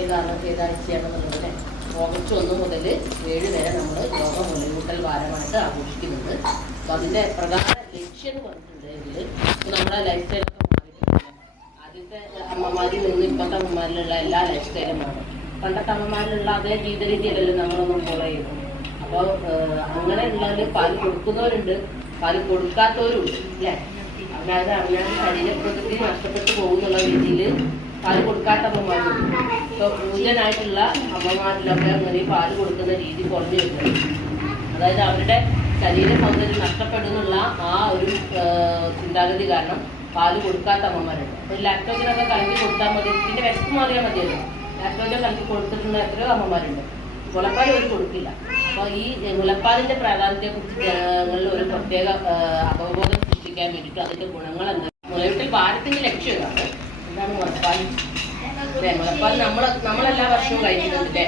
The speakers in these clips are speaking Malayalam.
ഏതാഴ്ചയാണെന്നുള്ളത് ഓഗസ്റ്റ് 1 മുതൽ 7 വരെ നമ്മൾ ലോക മുലയൂട്ടൽ വാരമായിട്ട് ആഘോഷിക്കുന്നുണ്ട്. അപ്പോൾ അതിൻ്റെ പ്രധാന ലക്ഷ്യം എന്ന് പറഞ്ഞിട്ടുണ്ടെങ്കിൽ നമ്മുടെ ലൈഫ് സ്റ്റൈലൊക്കെ മാറിയിട്ടുണ്ട്. ആദ്യത്തെ അമ്മമാരിൽ നിന്ന് ഇപ്പോഴത്തെ അമ്മമാരിലുള്ള എല്ലാ ലൈഫ് സ്റ്റൈലും മാറും. പണ്ടത്തെ അമ്മമാരിലുള്ള അതേ ജീവിത രീതിയല്ലല്ലോ നമ്മളൊന്നും ഫോളോ ചെയ്യുന്നു. അപ്പോൾ അങ്ങനെ ഉള്ളതിൽ പാല് കൊടുക്കുന്നവരുണ്ട്, പാല് കൊടുക്കാത്തവരുണ്ട് അല്ലേ. അതായത് അവനാണ് ശരീരപ്രകൃതി നഷ്ടപ്പെട്ടു പോകുന്നുള്ള രീതിയിൽ പാല് കൊടുക്കാത്ത അമ്മമാരുണ്ട്. ഇപ്പോൾ പൂജനായിട്ടുള്ള അമ്മമാരിലൊക്കെ അങ്ങനെ പാല് കൊടുക്കുന്ന രീതി കുറഞ്ഞു വരുന്നത്. അതായത് അവരുടെ ശരീര സൗന്ദര്യം നഷ്ടപ്പെടുന്നുള്ള ആ ഒരു ചിന്താഗതി കാരണം പാല് കൊടുക്കാത്ത അമ്മമാരുണ്ട്. അപ്പോൾ ലാക്ടോജനൊക്കെ കലക്കി കൊടുത്താൽ മതി, പിന്നെ വിശപ്പ് മാറിയാൽ മതിയല്ലോ. ലാക്ടോജൻ കലക്കി കൊടുത്തിട്ടുള്ള എത്രയോ അമ്മമാരുണ്ട്. മുലപ്പാൽ അവർ കൊടുക്കില്ല. അപ്പോൾ ഈ മുലപ്പാലിൻ്റെ പ്രാധാന്യത്തെക്കുറിച്ച് ജനങ്ങളിൽ ഒരു പ്രത്യേക അവബോധം സൃഷ്ടിക്കാൻ വേണ്ടിയിട്ട് അതിൻ്റെ ഗുണങ്ങൾ എന്താ, മുലയൂട്ടൽ വാരത്തിൻ്റെ ലക്ഷ്യം ഇതാണ്. എന്താണ് മുലപ്പാൽ? അല്ലേ, മുലപ്പാൽ നമ്മളെല്ലാ വർഷവും കഴിക്കുന്നുണ്ട്.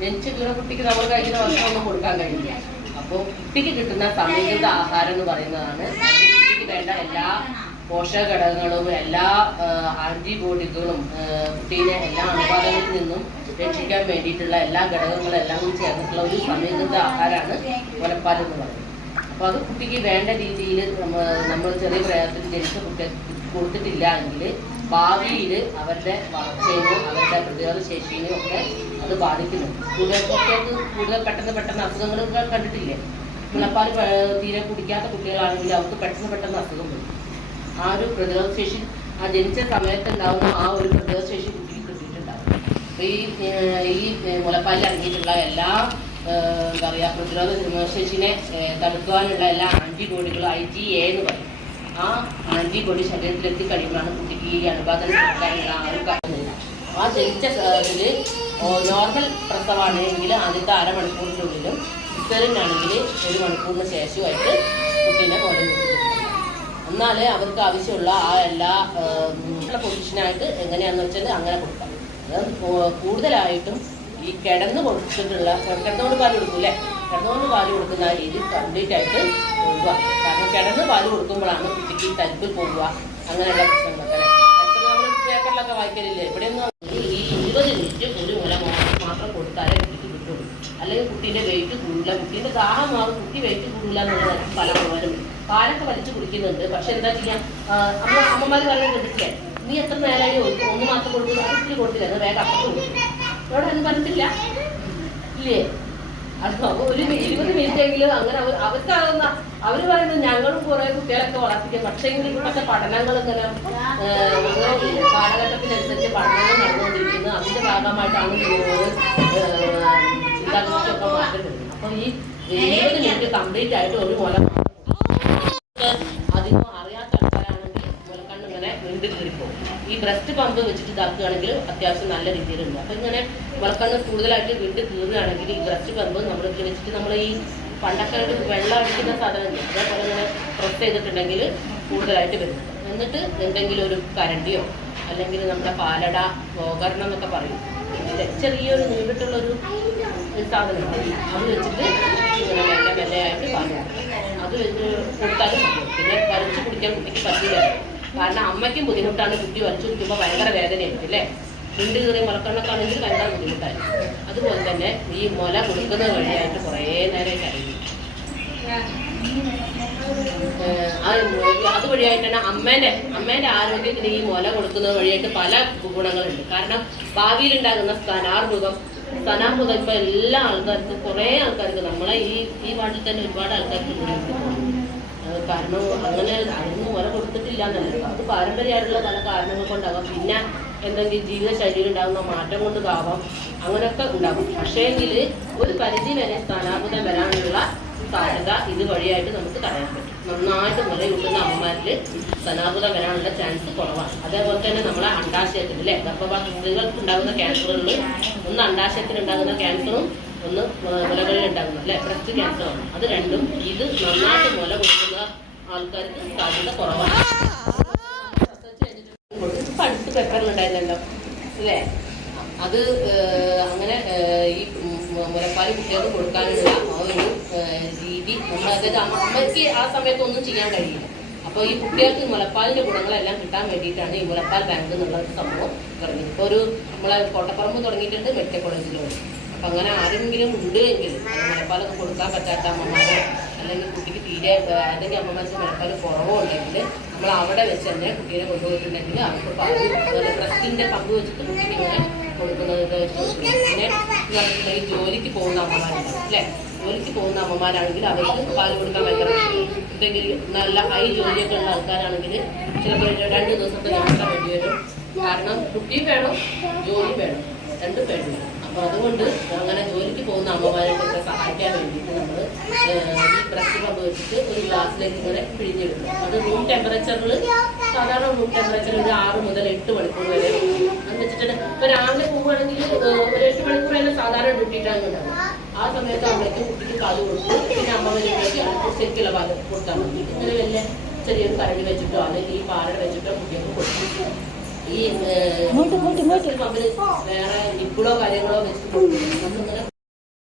ജനിച്ച് വീണ കുട്ടിക്ക് നമ്മൾ കഴിക്കുന്ന ഭക്ഷണം ഒന്നും കൊടുക്കാൻ കഴിയില്ല. അപ്പോൾ കുട്ടിക്ക് കിട്ടുന്ന സമീകൃത ആഹാരം എന്ന് പറയുന്നതാണ് കുട്ടിക്ക് വേണ്ട എല്ലാ പോഷക ഘടകങ്ങളും എല്ലാ ആന്റിബോഡികളും കുട്ടീനെ എല്ലാ അണുബാധകളിൽ നിന്നും രക്ഷിക്കാൻ വേണ്ടിയിട്ടുള്ള എല്ലാ ഘടകങ്ങളും എല്ലാം കൂടി ചേർന്നിട്ടുള്ള ഒരു സമീകൃത ആഹാരമാണ് മുലപ്പാൽ എന്ന് പറയുന്നത്. അപ്പോൾ അത് കുട്ടിക്ക് വേണ്ട രീതിയിൽ നമ്മൾ ചെറിയ പ്രായത്തിൽ ജനിച്ച കുട്ടിക്ക് കൊടുത്തിട്ടില്ല എങ്കിൽ ഭാവിയിൽ അവരുടെ വളർച്ചയെയും അവരുടെ പ്രതിരോധ ശേഷിയെയും ഒക്കെ അത് ബാധിക്കുന്നുണ്ട്. കൂടുതൽ പെട്ടെന്ന് അസുഖങ്ങൾ കണ്ടിട്ടില്ലേ. മുലപ്പാൽ തീരെ കുടിക്കാത്ത കുട്ടികളാണെങ്കിൽ അവർക്ക് പെട്ടെന്ന് അസുഖം വരും. ആ ഒരു പ്രതിരോധ ശേഷി ആ ജനിച്ച സമയത്തുണ്ടാവുന്ന ആ ഒരു പ്രതിരോധ ശേഷി കുട്ടിക്ക് കിട്ടിയിട്ടുണ്ടാവും. അപ്പോൾ ഈ മുലപ്പാലിൽ ഇറങ്ങിയിട്ടുള്ള എല്ലാ എന്താ പറയുക പ്രതിരോധ ശേഷിനെ തടുക്കുവാനുള്ള എല്ലാ ആന്റിബോഡികളും IgA എന്ന് പറയും. ആ ആന്റിബോഡി ശരീരത്തിലെത്തി കഴിയുമ്പോഴാണ് കുട്ടിക്ക് ഈ അണുബാധ കൊടുക്കാനുള്ള ആൾക്കാരുന്നില്ല. ആ ജനിച്ച ഇതിൽ നോർമൽ പ്രസവമാണെങ്കിൽ ആദ്യത്തെ അരമണിക്കൂറിനുള്ളിലും, സിസേറിയനാണെങ്കിൽ 1 മണിക്കൂറിന് ശേഷമായിട്ട് കുട്ടീനെ മുലയൂട്ടും. എന്നാലേ അവർക്ക് ആവശ്യമുള്ള ആ എല്ലാ പൊസിഷനായിട്ട് എങ്ങനെയാണെന്ന് വെച്ചാൽ അങ്ങനെ കൊടുക്കാം. അത് കൂടുതലായിട്ടും ഈ കിടന്നുകൊണ്ട് പാല് കൊടുക്കൂല്ലേ, കിടന്നുകൊണ്ട് പാല് കൊടുക്കുന്ന ആ രീതി കംപ്ലീറ്റ് ആയിട്ട് ഒഴിവാക്കുക. കാരണം കിടന്ന് പാല് കൊടുക്കുമ്പോഴാണ് കുട്ടിക്ക് തരിപ്പിൽ പോകുക, അങ്ങനെയുള്ള പ്രശ്നങ്ങളൊക്കെ. എത്ര നമ്മൾ പേപ്പറിലൊക്കെ വായിക്കലില്ലേ. ഇവിടെയൊന്നും ഈ 20 മിനിറ്റ് ഒരു മുല മാത്രം കൊടുത്താലേ കുട്ടിക്ക് കിട്ടുള്ളൂ. അല്ലെങ്കിൽ കുട്ടീൻ്റെ വെയിറ്റ് കൂടില്ല, കുട്ടീൻ്റെ ദാഹം മാറും, കുട്ടി വെയിറ്റ് കൂടില്ല എന്നുള്ളത് പല അമ്മമാരും പാലൊക്കെ വലിച്ചു കുടിക്കുന്നുണ്ട്. പക്ഷെ എന്താ ചെയ്യാം, അമ്മമാർ പറയുന്നത് കേട്ടിട്ടില്ലേ, നീ എത്ര നേരമായി ഒന്ന് മാത്രം കൊടുക്കുന്നു, അത് ഇത്തിരി കൊടുത്തില്ല, അത് വേഗം അപ്പുറത്ത് കൊടുക്കും. ഇവിടെ ഒന്നും പറഞ്ഞിട്ടില്ല ഇല്ലേ. അത് ഒരു 20 മിനിറ്റ് എങ്കിലും അങ്ങനെ അവർക്കാകുന്ന അവർ പറയുന്നത് ഞങ്ങളും കുറെ കുട്ടികളൊക്കെ വളർത്തിക്കുക. പക്ഷേ ഇപ്പോഴത്തെ പഠനങ്ങൾ ഇങ്ങനെ കാലഘട്ടത്തിനനുസരിച്ച് പഠനങ്ങൾ നടന്നുകൊണ്ടിരിക്കുന്നത്. അതിന്റെ ഭാഗമായിട്ടാണ് ചിന്താഗതിയൊക്കെ മാറ്റുന്നത്. അപ്പോൾ ഈ 20 മിനിറ്റ് കംപ്ലീറ്റ് ആയിട്ട് ഒരു മുല അധികം അറിയാത്ത ആൾക്കാരാണെങ്കിൽ മുലക്കണ്ണ് ഇങ്ങനെ വീണ്ടും കീറിപ്പോകും. ഈ ബ്രസ്റ്റ് പമ്പ് വെച്ചിട്ട് ഇതാക്കുകയാണെങ്കിൽ അത്യാവശ്യം നല്ല രീതിയിലുണ്ട്. അപ്പോൾ ഇങ്ങനെ മുലക്കണ്ണ് കൂടുതലായിട്ട് വീണ്ടും കീറുകയാണെങ്കിൽ ഈ ബ്രസ്റ്റ് പമ്പ് നമ്മൾ വെച്ചിട്ട് നമ്മൾ ഈ പണ്ടൊക്കെ വെള്ളം അടിക്കുന്ന സാധനം അതേപോലെ ഇങ്ങനെ പ്രസ് ചെയ്തിട്ടുണ്ടെങ്കിൽ കൂടുതലായിട്ട് വരും. എന്നിട്ട് എന്തെങ്കിലും ഒരു കരണ്ടിയോ അല്ലെങ്കിൽ നമ്മുടെ പാലട ഗോകർണം എന്നൊക്കെ പറയും, ചെറിയൊരു നീണ്ടിട്ടുള്ളൊരു സാധനം അത് വെച്ചിട്ട് ഇങ്ങനെ മെല്ലയായിട്ട് പാല് അത് കൊടുത്താലും പിന്നെ വലിച്ചു കുടിക്കാൻ കുട്ടിക്ക് പറ്റില്ല. കാരണം അമ്മയ്ക്കും ബുദ്ധിമുട്ടാണ്, കുട്ടി വലിച്ചു കുടിക്കുമ്പോൾ ഭയങ്കര വേദനയായിരിക്കും അല്ലേ. രണ്ട് കീറിയ മുലക്കണ്ണൊക്കെ ആണെങ്കിൽ ഭയങ്കര ബുദ്ധിമുട്ടായിരിക്കും. അതുപോലെ തന്നെ ഈ മുല കൊടുക്കുന്നത് വഴിയായിട്ട് കുറേ നേരം കരയും. അതുവഴിയായിട്ട് തന്നെ അമ്മേന്റെ ആരോഗ്യത്തിന് ഈ മുല കൊടുക്കുന്നത് വഴിയായിട്ട് പല ഗുണങ്ങളുണ്ട്. കാരണം ഭാവിയിൽ ഉണ്ടാകുന്ന സ്ഥാനാർബുദം ഇപ്പൊ എല്ലാ ആൾക്കാർക്കും കുറേ ആൾക്കാർക്ക് നമ്മളെ ഈ വാർഡിൽ തന്നെ ഒരുപാട് ആൾക്കാർക്ക് കൂടി കാരണം അങ്ങനെ അതിന് മുല കൊടുത്തിട്ടില്ല എന്നല്ല, അത് പാരമ്പര്യമായിട്ടുള്ള പല കാരണങ്ങൾ കൊണ്ടാകാം. പിന്നെ എന്തെങ്കിലും ജീവിതശൈലിയിൽ ഉണ്ടാകുന്ന മാറ്റം കൊണ്ടാവാം, അങ്ങനെയൊക്കെ ഉണ്ടാകും. പക്ഷേങ്കിൽ ഒരു പരിധി വരെ സ്ഥാനാർബുദം വരാനുള്ള സാധ്യത ഇത് വഴിയായിട്ട് നമുക്ക് തടയാൻ പറ്റും. നന്നായിട്ട് മുലയൂട്ടുന്ന അമ്മമാരിൽ സ്ഥാനാർബുദം വരാനുള്ള ചാൻസ് കുറവാണ്. അതേപോലെ തന്നെ നമ്മളെ അണ്ടാശയത്തിൽ അല്ലേ, ഗർഭപാത്ര സ്ത്രീകൾക്ക് ഉണ്ടാകുന്ന ക്യാൻസറുകളിൽ ഒന്ന് അണ്ടാശയത്തിനുണ്ടാകുന്ന ക്യാൻസറും ഒന്ന് മുലകളിൽ ഉണ്ടാകുന്ന അല്ലെ ബ്രസ്റ്റ് ക്യാൻസറാണ്. അത് രണ്ടും ഇത് നന്നായിട്ട് മുല കൊടുക്കുന്ന ആൾക്കാർക്ക് സാധ്യത കുറവാണ്. ഇപ്പം അടുത്ത് പേപ്പറിലുണ്ടായിരുന്നല്ലോ അല്ലേ. അത് അങ്ങനെ ഈ മുലപ്പാൽ കുട്ടികൾക്ക് കൊടുക്കാനുള്ള ആ ഒരു രീതി നമ്മൾ, അതായത് അമ്മയ്ക്ക് ആ സമയത്ത് ഒന്നും ചെയ്യാൻ കഴിയില്ല. അപ്പോൾ ഈ കുട്ടികൾക്ക് മുലപ്പാലിന്റെ ഗുണങ്ങളെല്ലാം കിട്ടാൻ വേണ്ടിയിട്ടാണ് ഈ മുലപ്പാൽ ബാങ്ക് എന്നുള്ള ഒരു സംഭവം തുടങ്ങിയത്. ഇപ്പോൾ ഒരു നമ്മളെ കോട്ടപ്പറമ്പ് തുടങ്ങിയിട്ടുണ്ട്, മെഡിക്കൽ കോളേജിലും. അപ്പം അങ്ങനെ ആരെങ്കിലും ഉണ്ട് എങ്കിൽ മുലപ്പാലൊക്കെ കൊടുക്കാൻ പറ്റാത്ത അമ്മമാരോ അല്ലെങ്കിൽ കുട്ടിക്ക് തീരെ അല്ലെങ്കിൽ അമ്മമാർക്ക് മുലപ്പാൽ കുറവോ ഉണ്ടെങ്കിൽ നമ്മൾ അവിടെ വെച്ച് തന്നെ കുട്ടീനെ കൊണ്ടുപോയിട്ടുണ്ടെങ്കിൽ അവർക്ക് പാല് ബ്രസ്റ്റിന്റെ പങ്ക് വെച്ചിട്ട് കുട്ടിക്ക് ഇങ്ങനെ കൊടുക്കുന്നത്. പിന്നെ ഈ ജോലിക്ക് പോകുന്ന അമ്മമാരുണ്ടാവും അല്ലേ, ജോലിക്ക് പോകുന്ന അമ്മമാരാണെങ്കിൽ അവർക്ക് പാല് കൊടുക്കാൻ ഭയങ്കര എന്തെങ്കിൽ നല്ല ഹൈ ജോലിയൊക്കെ ഉള്ള ആൾക്കാരാണെങ്കിൽ ചിലപ്പോൾ 2 ദിവസത്തെ യാത്ര വേണ്ടി വരും. കാരണം കുട്ടി വേണം, ജോലി വേണം, രണ്ടും വേണം. അപ്പോൾ അതുകൊണ്ട് അങ്ങനെ ജോലിക്ക് പോകുന്ന അമ്മമാരെയൊക്കെ സഹായിക്കാൻ വേണ്ടിയിട്ട് നമ്മൾ ഈ ബ്രസ്റ്റ് പമ്പ് വെച്ചിട്ട് ഒരു ഗ്ലാസ്സിലേക്ക് ഇങ്ങനെ പിഴിഞ്ഞെടുക്കും. അത് റൂം ടെമ്പറേച്ചറിൽ, സാധാരണ റൂം ടെമ്പറേച്ചറിൽ ഒരു 6 മുതൽ 8 മണിക്കൂർ വരെ അത് വെച്ചിട്ട് ഇപ്പോൾ രാവിലെ പോവുകയാണെങ്കിൽ ഒരു 8 മണിക്കൂർ വരെ സാധാരണ ഡ്യൂട്ടി ടൈം ഉണ്ടാവും. ആ സമയത്ത് അവിടേക്ക് കുട്ടിക്ക് പാല് കൊടുക്കും. പിന്നെ അമ്മ വരുമ്പോഴേക്ക് ശരിക്കുള്ള പാല് കൊടുത്താൽ മതി. ഇങ്ങനെ വലിയ ചെറിയൊരു കരണ്ടി വെച്ചിട്ടോ അല്ലെങ്കിൽ ഈ പാലട വെച്ചിട്ടോ കുട്ടികൾക്ക് കൊടുക്കും. ഈ പമ്പിൽ വേറെ നിപ്പിളോ കാര്യങ്ങളോ വെച്ചിട്ട് നമ്മളിങ്ങനെ